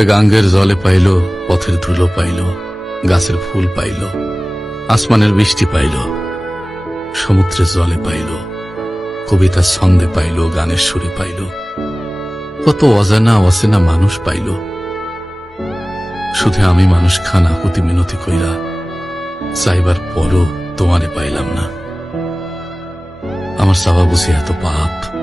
তোমারে গাঙ্গের জলে পাইল, পথের ধুলো পাইল, গাছের ফুল পাইল, আসমানের বৃষ্টি পাইল, সমুদ্রের জলে পাইল, কবিতার ছন্দে পাইল, গানের সুরে পাইল, কত অজানা অচেনা মানুষ পাইল। শুধু আমি মানুষ খানা কুতি মিনতি কইরা চাইবার পরও তোমারে পাইলাম না। আমার চাওয়া বুঝি এত পাপ।